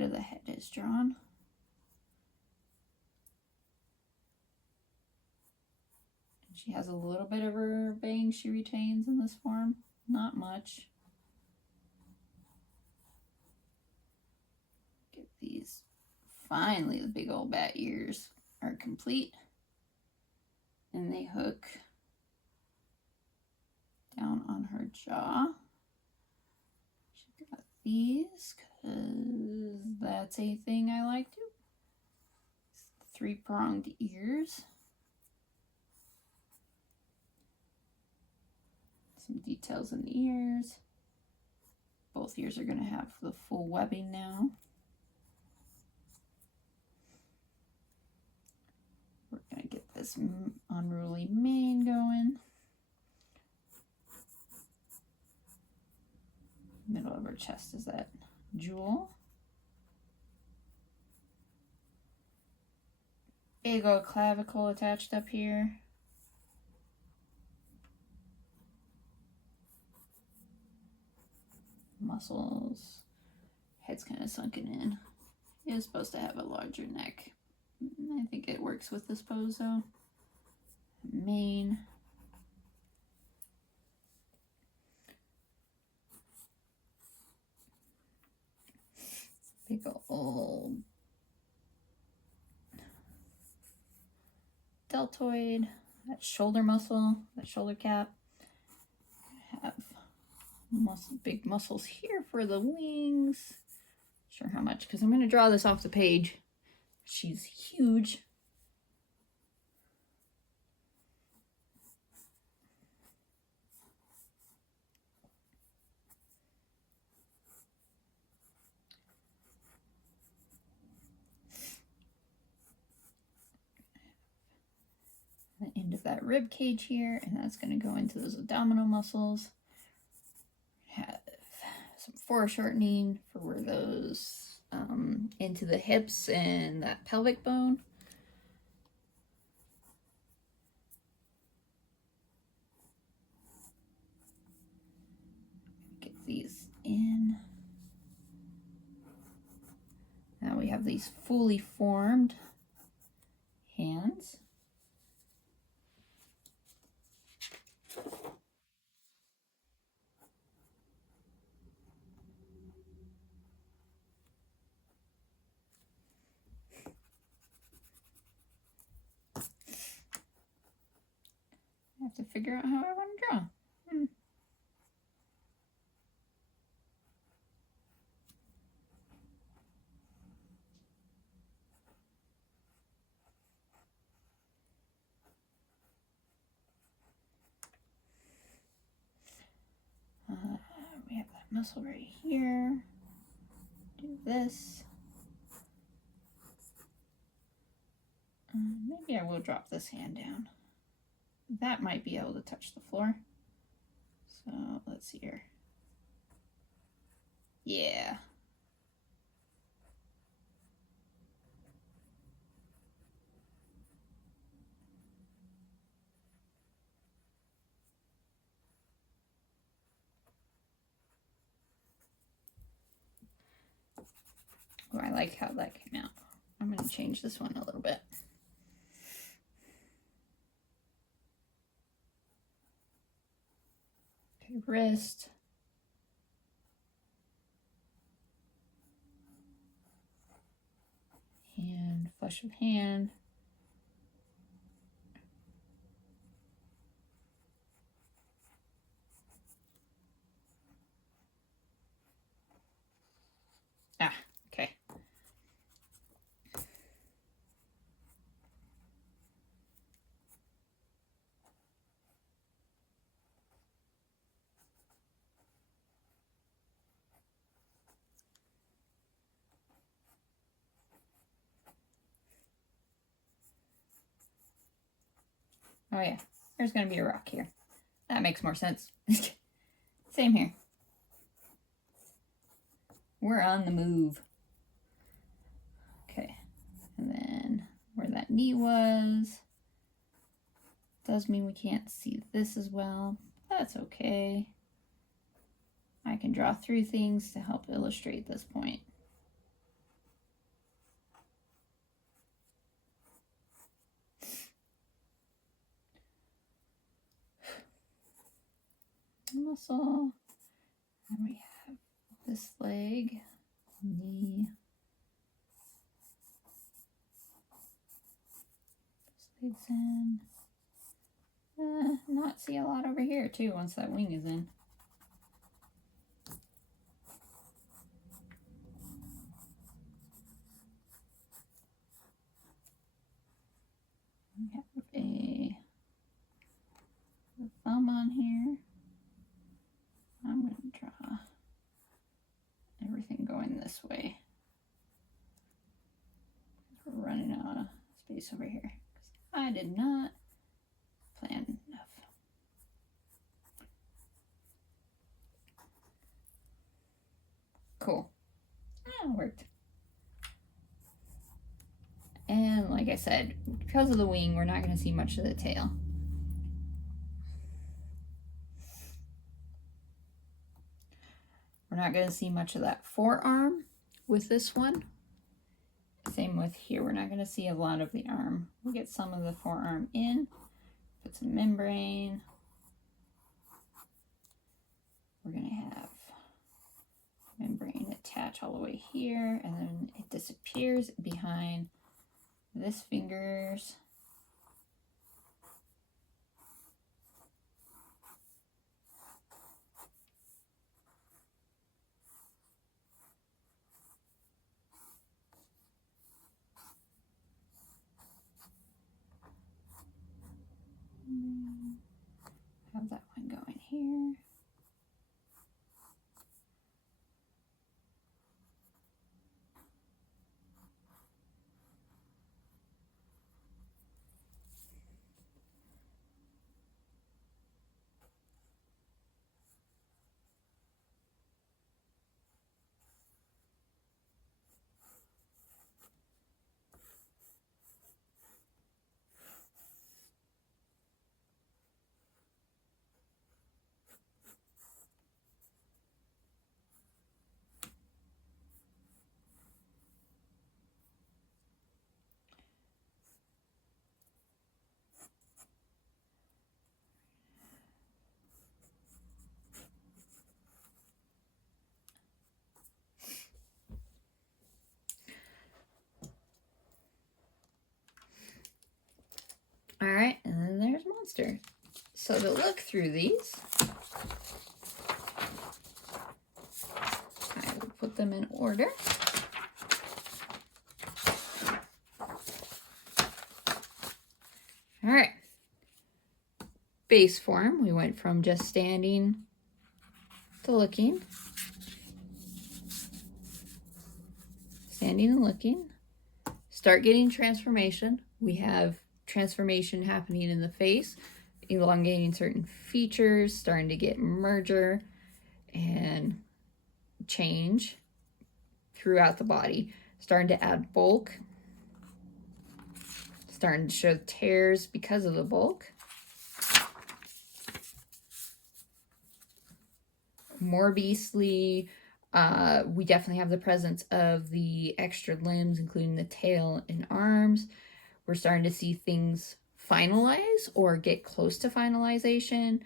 side of the head is drawn. And she has a little bit of her bangs she retains in this form, not much. Get these, finally the big old bat ears are complete. And they hook down on her jaw. She got these because that's a thing I like to. 3-pronged ears. Some details in the ears. Both ears are going to have the full webbing now. We're going to get this unruly mane going. Middle of her chest is that jewel. Big old clavicle attached up here. Muscles. Head's kind of sunken in. It is supposed to have a larger neck. I think it works with this pose though. Mane. Big old deltoid, that shoulder muscle, that shoulder cap. Have big muscles here for the wings. Not sure how much, because I'm going to draw this off the page. She's huge. The end of that rib cage here, and that's going to go into those abdominal muscles. Have some foreshortening for where those into the hips and that pelvic bone. Get these in. Now we have these fully formed hands. I have to figure out how I want to draw. We have that muscle right here. Do this. Maybe I will drop this hand down. That might be able to touch the floor. So let's see here. Yeah. Oh, I like how that came out. I'm going to change this one a little bit. Okay, wrist. Hand, flush of hand. Ah, okay. Oh yeah, there's going to be a rock here. That makes more sense. Same here. We're on the move. Okay, and then where that knee was, does mean we can't see this as well. That's okay. I can draw through things to help illustrate this point. muscle. And we have this leg, knee. This leg's in. Not see a lot over here too once that wing is in. We have a thumb on here. I'm going to draw everything going this way. We're running out of space over here. I did not plan enough. Cool. That worked. And like I said, because of the wing, we're not going to see much of the tail. We're not going to see much of that forearm with this one. Same with here. We're not going to see a lot of the arm. We'll get some of the forearm in. Put some membrane. We're going to have membrane attach all the way here, and then it disappears behind this fingers. Have that one going here. All right, and then there's monster. So to look through these, I will put them in order. All right. Base form, we went from just standing to looking. Standing and looking. Start getting transformation. We have transformation happening in the face, elongating certain features, starting to get merger and change throughout the body, starting to add bulk, starting to show tears because of the bulk. More beastly. We definitely have the presence of the extra limbs, including the tail and arms. We're starting to see things finalize or get close to finalization.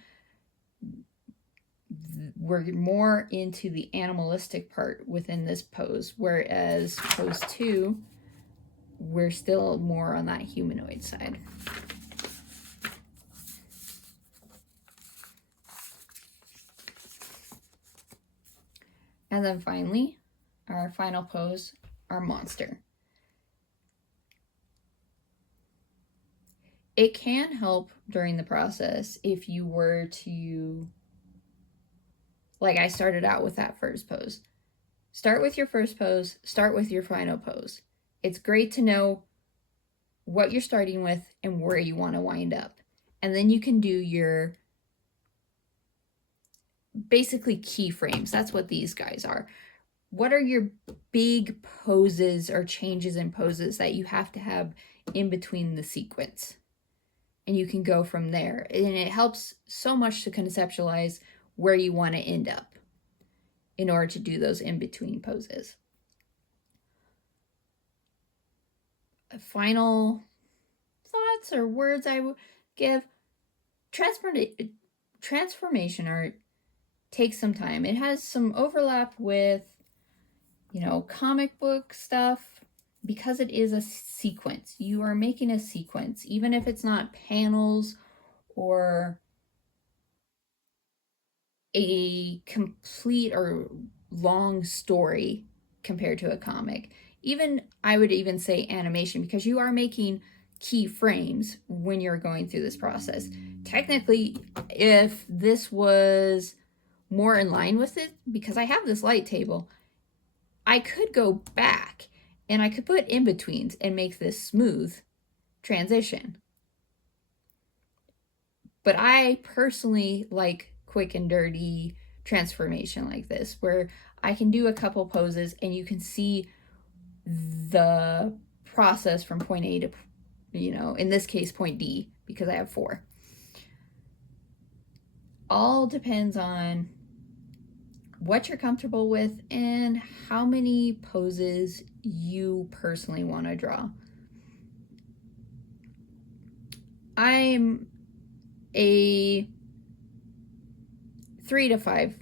We're more into the animalistic part within this pose, whereas pose 2, we're still more on that humanoid side. And then finally, our final pose, our monster. It can help during the process if you were to, like I started out with that first pose. Start with your first pose, start with your final pose. It's great to know what you're starting with and where you want to wind up. And then you can do your basically keyframes. That's what these guys are. What are your big poses or changes in poses that you have to have in between the sequence? And you can go from there. And it helps so much to conceptualize where you want to end up in order to do those in-between poses. Final thoughts or words I would give. Transformation art takes some time. It has some overlap with, you know, comic book stuff because it is a sequence. You are making a sequence, even if it's not panels or a complete or long story compared to a comic. Even, I would even say animation, because you are making key frames when you're going through this process. Technically, if this was more in line with it, because I have this light table, I could go back and I could put in-betweens and make this smooth transition. But I personally like quick and dirty transformation like this, where I can do a couple poses and you can see the process from point A to, you know, in this case, point D, because I have 4. All depends on what you're comfortable with and how many poses you personally want to draw. I'm a 3 to 5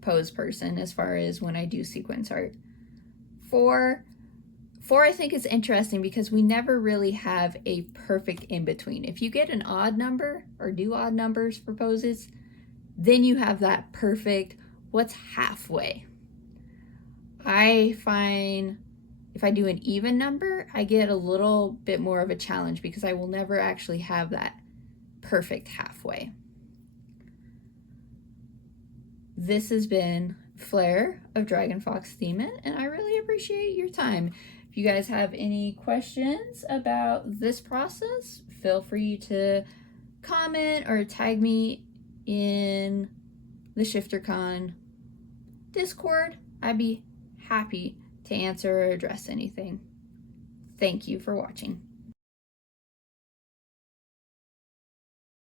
pose person as far as when I do sequence art. 4 I think is interesting because we never really have a perfect in-between. If you get an odd number or do odd numbers for poses, then you have that perfect what's halfway. I find if I do an even number, I get a little bit more of a challenge because I will never actually have that perfect halfway. This has been Flair of Dragon Fox Theming, and I really appreciate your time. If you guys have any questions about this process, feel free to comment or tag me in the ShifterCon Discord. I'd be happy to answer or address anything. Thank you for watching.